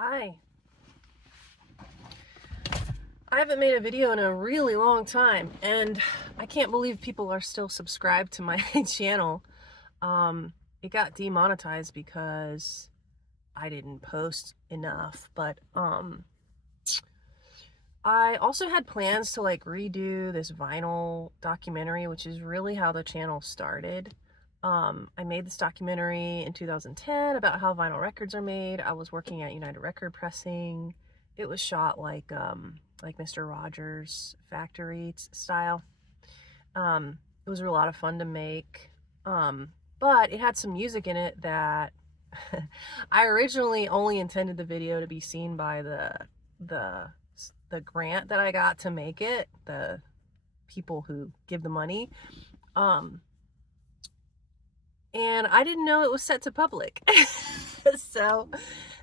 Hi. I haven't made a video in a really long time, and I can't believe people are still subscribed to my channel. It got demonetized because I didn't post enough, but I also had plans to redo this vinyl documentary, which is really how the channel started. I made this documentary in 2010 about how vinyl records are made. I was working at United Record Pressing. It was shot like Mr. Rogers factory style. It was a lot of fun to make. But it had some music in it that I originally only intended the video to be seen by the grant that I got to make it, the people who give the money. And I didn't know it was set to public. So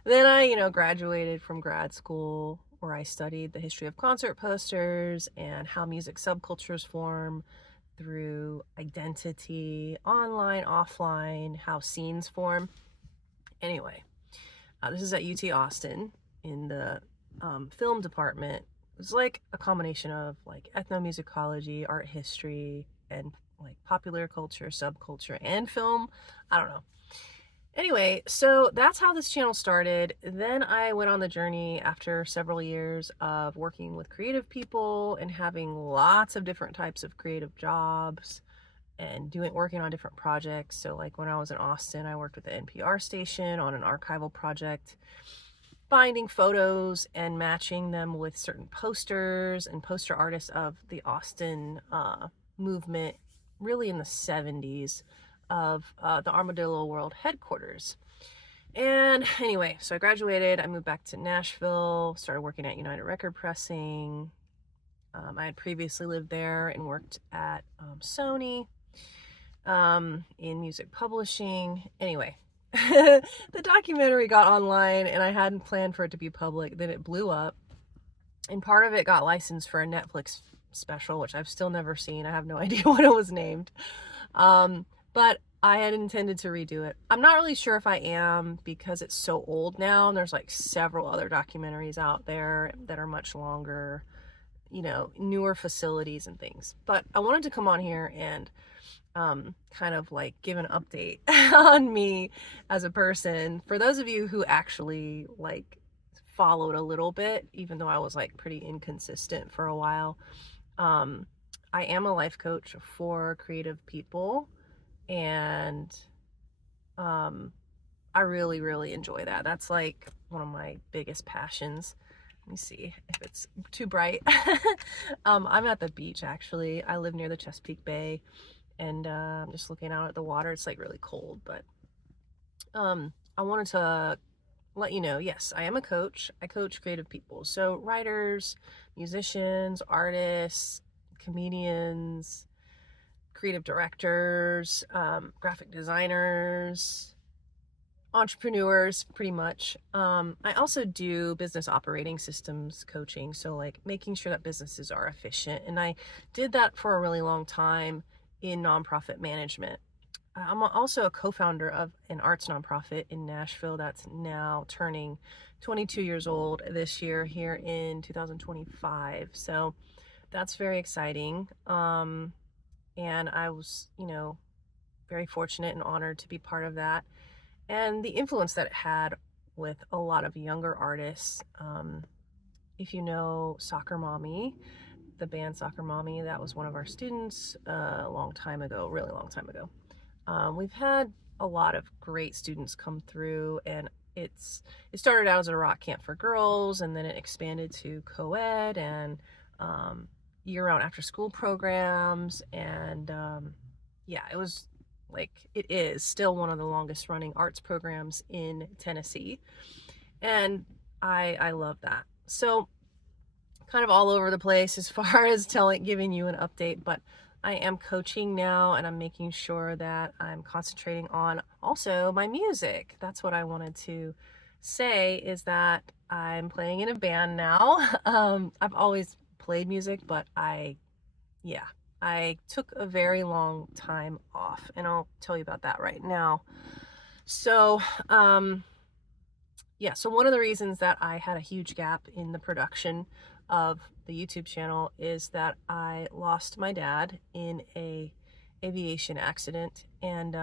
then I graduated from grad school where I studied the history of concert posters and how music subcultures form through identity, online, offline, how scenes form. Anyway, this is at UT Austin in the film department. It was like a combination of ethnomusicology, art history, and popular culture, subculture, and film. I don't know. Anyway, so that's how this channel started. Then I went on the journey after several years of working with creative people and having lots of different types of creative jobs and working on different projects. So when I was in Austin, I worked with the NPR station on an archival project, finding photos and matching them with certain posters and poster artists of the Austin movement, really in the 70s, of the Armadillo World headquarters. And anyway, so I graduated, I moved back to Nashville, started working at United Record Pressing. I had previously lived there and worked at Sony in music publishing. Anyway, the documentary got online and I hadn't planned for it to be public. Then it blew up, and part of it got licensed for a Netflix special, which I've still never seen. I have no idea what it was named. But I had intended to redo it. I'm not really sure if I am because it's so old now, and there's several other documentaries out there that are much longer, newer facilities and things. But I wanted to come on here and kind of give an update on me as a person. For those of you who actually followed a little bit, even though I was pretty inconsistent for a while. I am a life coach for creative people, and I really, really enjoy that. That's one of my biggest passions. Let me see if it's too bright. I'm at the beach, actually. I live near the Chesapeake Bay, and I'm just looking out at the water. It's really cold, but I wanted to let you know, yes, I am a coach. I coach creative people. So writers, musicians, artists, comedians, creative directors, graphic designers, entrepreneurs, pretty much. I also do business operating systems coaching. So making sure that businesses are efficient. And I did that for a really long time in nonprofit management. I'm also a co-founder of an arts nonprofit in Nashville that's now turning 22 years old this year, here in 2025. So that's very exciting. And I was, very fortunate and honored to be part of that. And the influence that it had with a lot of younger artists. If you know Soccer Mommy, the band Soccer Mommy, that was one of our students a long time ago, really long time ago. We've had a lot of great students come through, and it started out as a rock camp for girls, and then it expanded to co-ed and year-round after-school programs, and yeah, it was it is still one of the longest running arts programs in Tennessee, and I love that. So kind of all over the place as far as giving you an update, but I am coaching now, and I'm making sure that I'm concentrating on also my music. That's what I wanted to say, is that I'm playing in a band now. I've always played music, but I took a very long time off, and I'll tell you about that right now. So, yeah, so one of the reasons that I had a huge gap in the production of the YouTube channel is that I lost my dad in a aviation accident, and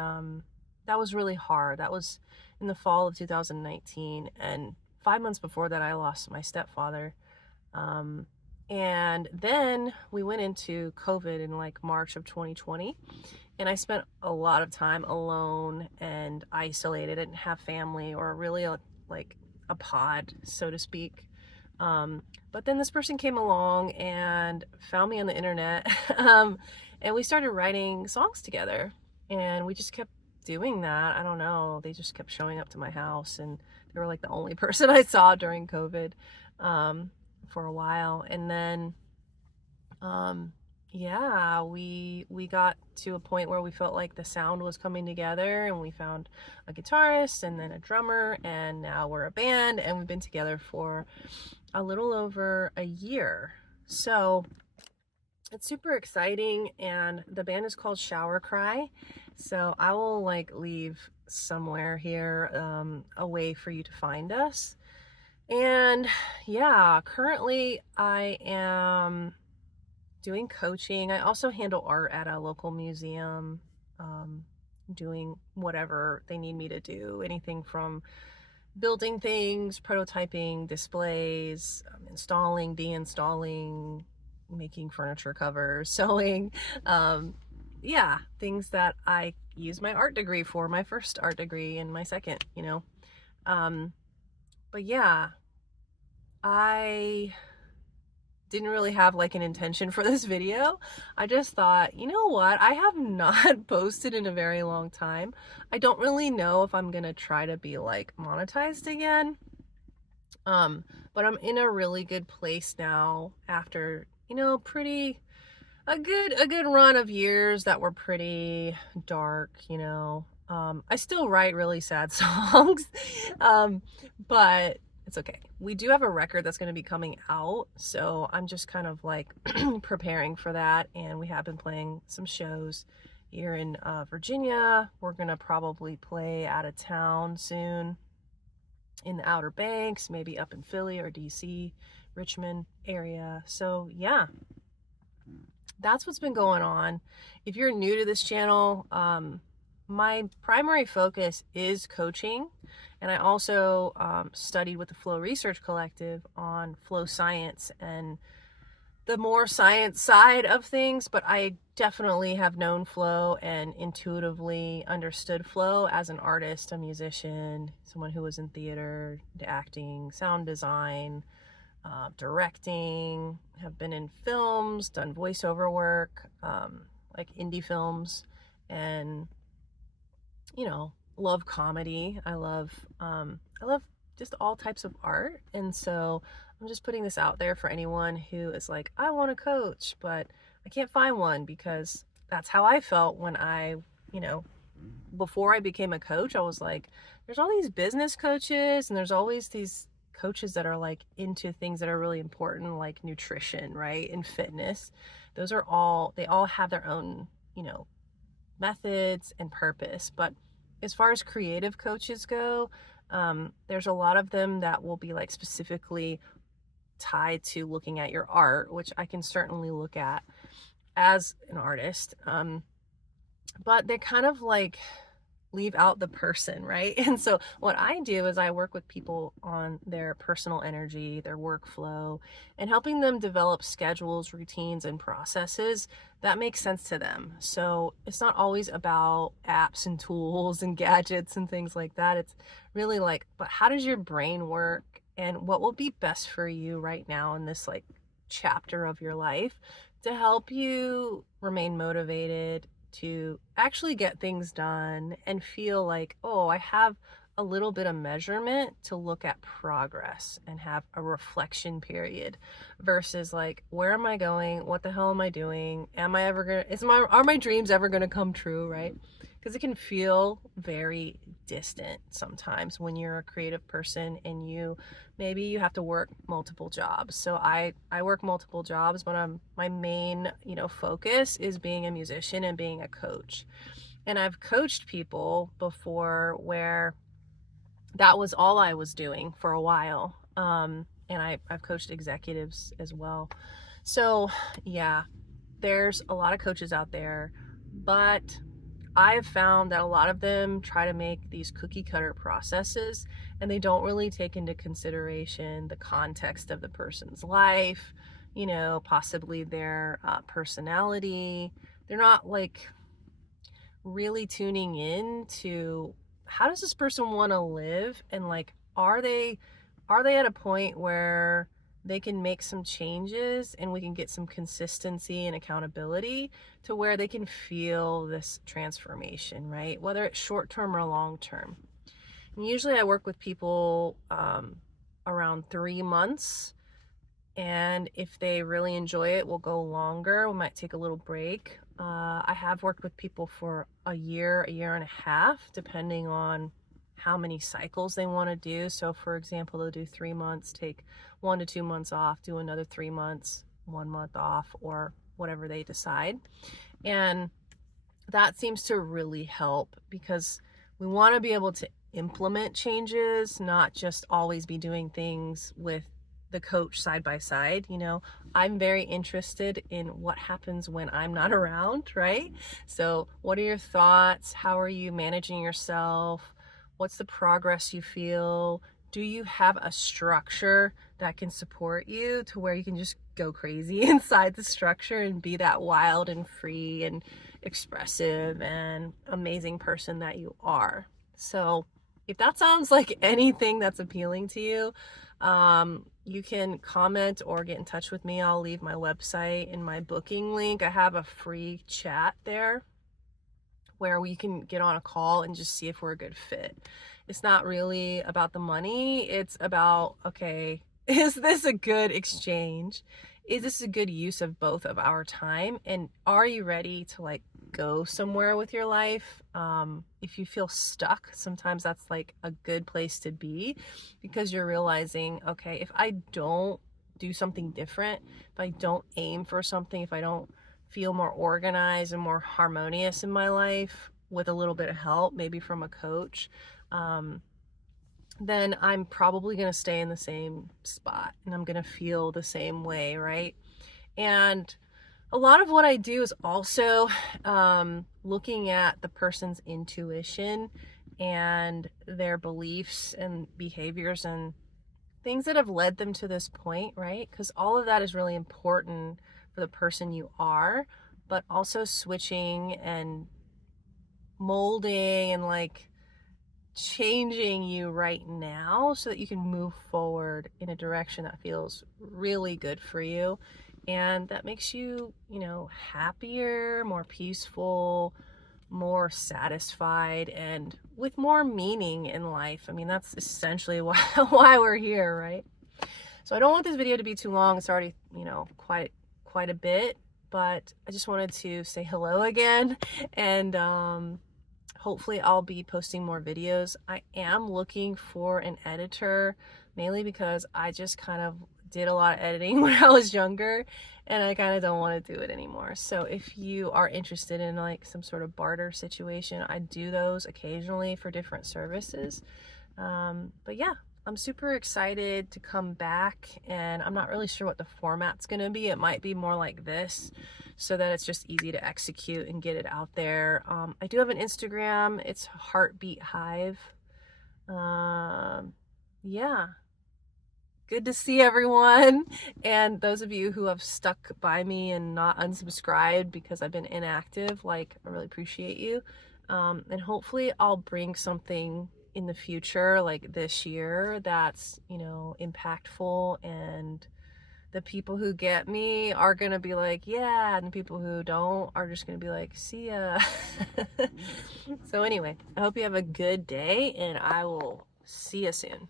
that was really hard. That was in the fall of 2019, and 5 months before that, I lost my stepfather. Um, and then we went into COVID in like March of 2020, and I spent a lot of time alone and isolated. I didn't have family or really like a pod, so to speak. Um, but then this person came along and found me on the internet, and we started writing songs together, and we just kept doing that. I don't know. They just kept showing up to my house, and they were like the only person I saw during COVID, um, for a while. And then um, yeah, we got to a point where we felt like the sound was coming together, and we found a guitarist and then a drummer, and now we're a band, and we've been together for a little over a year. So it's super exciting, and the band is called Shower Cry. So I will like leave somewhere here a way for you to find us. And yeah, currently I am doing coaching. I also handle art at a local museum, doing whatever they need me to do, anything from building things, prototyping, displays, installing, deinstalling, making furniture covers, sewing. Yeah, things that I use my art degree for, my first art degree and my second, you know. But yeah, I didn't really have like an intention for this video. I just thought, you know what? I have not posted in a very long time. I don't really know if I'm gonna try to be like monetized again. But I'm in a really good place now after, you know, a good run of years that were pretty dark, you know. I still write really sad songs. But it's okay. We do have a record that's going to be coming out, so I'm just kind of like preparing for that, and we have been playing some shows here in Virginia. We're going to probably play out of town soon in the Outer Banks, maybe up in Philly or DC, Richmond area. So yeah, that's what's been going on. If you're new to this channel, my primary focus is coaching, and I also studied with the Flow Research Collective on flow science and the more science side of things, but I definitely have known flow and intuitively understood flow as an artist, a musician, someone who was in theater, acting, sound design, directing, have been in films, done voiceover work, like indie films, and you know, love comedy. I love just all types of art. And so I'm just putting this out there for anyone who is like, I want a coach, but I can't find one, because that's how I felt when I, you know, before I became a coach. I was like, there's all these business coaches, and there's always these coaches that are like into things that are really important, like nutrition, right? And fitness. They all have their own, you know, methods and purpose. But as far as creative coaches go, there's a lot of them that will be like specifically tied to looking at your art, which I can certainly look at as an artist. But they kind of like leave out the person, right? And so what I do is I work with people on their personal energy, their workflow, and helping them develop schedules, routines, and processes that make sense to them. So it's not always about apps and tools and gadgets and things like that. It's really like, but how does your brain work, and what will be best for you right now in this like chapter of your life to help you remain motivated, to actually get things done and feel like, oh, I have a little bit of measurement to look at progress and have a reflection period, versus like, where am I going? What the hell am I doing? Am I ever gonna, are my dreams ever gonna come true, right? Because it can feel very distant sometimes when you're a creative person and maybe you have to work multiple jobs. So I work multiple jobs, but my main, you know, focus is being a musician and being a coach. And I've coached people before where that was all I was doing for a while. And I've coached executives as well. So yeah, there's a lot of coaches out there, but I have found that a lot of them try to make these cookie cutter processes, and they don't really take into consideration the context of the person's life, possibly their personality. They're not like really tuning in to how does this person want to live, and like are they at a point where they can make some changes and we can get some consistency and accountability to where they can feel this transformation, right? Whether it's short term or long term. And usually I work with people around 3 months. And if they really enjoy it, we'll go longer. We might take a little break. I have worked with people for a year and a half, depending on how many cycles they want to do. So for example, they'll do 3 months, take 1 to 2 months off, do another 3 months, 1 month off, or whatever they decide. And that seems to really help because we want to be able to implement changes, not just always be doing things with the coach side by side. I'm very interested in what happens when I'm not around, right? So what are your thoughts? How are you managing yourself? What's the progress you feel? Do you have a structure that can support you to where you can just go crazy inside the structure and be that wild and free and expressive and amazing person that you are? So if that sounds like anything that's appealing to you, you can comment or get in touch with me. I'll leave my website and my booking link. I have a free chat there where we can get on a call and just see if we're a good fit. It's not really about the money. It's about, okay, is this a good exchange? Is this a good use of both of our time? And are you ready to like go somewhere with your life? If you feel stuck, sometimes that's like a good place to be, because you're realizing, okay, if I don't do something different, if I don't aim for something, if I don't feel more organized and more harmonious in my life with a little bit of help, maybe from a coach, then I'm probably going to stay in the same spot and I'm going to feel the same way, right? And a lot of what I do is also looking at the person's intuition and their beliefs and behaviors and things that have led them to this point, right? Because all of that is really important for the person you are, but also switching and molding and like changing you right now so that you can move forward in a direction that feels really good for you and that makes you, happier, more peaceful, more satisfied, and with more meaning in life. I mean, that's essentially why we're here, right? So I don't want this video to be too long. It's already, quite a bit, but I just wanted to say hello again, and hopefully I'll be posting more videos. I am looking for an editor, mainly because I just kind of did a lot of editing when I was younger and I kind of don't want to do it anymore. So if you are interested in like some sort of barter situation, I do those occasionally for different services. But yeah, I'm super excited to come back, and I'm not really sure what the format's going to be. It might be more like this so that it's just easy to execute and get it out there. I do have an Instagram. It's Heartbeat Hive. Yeah. Good to see everyone. And those of you who have stuck by me and not unsubscribed because I've been inactive, I really appreciate you. And hopefully I'll bring something in the future, like this year, that's, impactful, and the people who get me are gonna be like, yeah, and the people who don't are just gonna be like, see ya. So anyway, I hope you have a good day, and I will see you soon.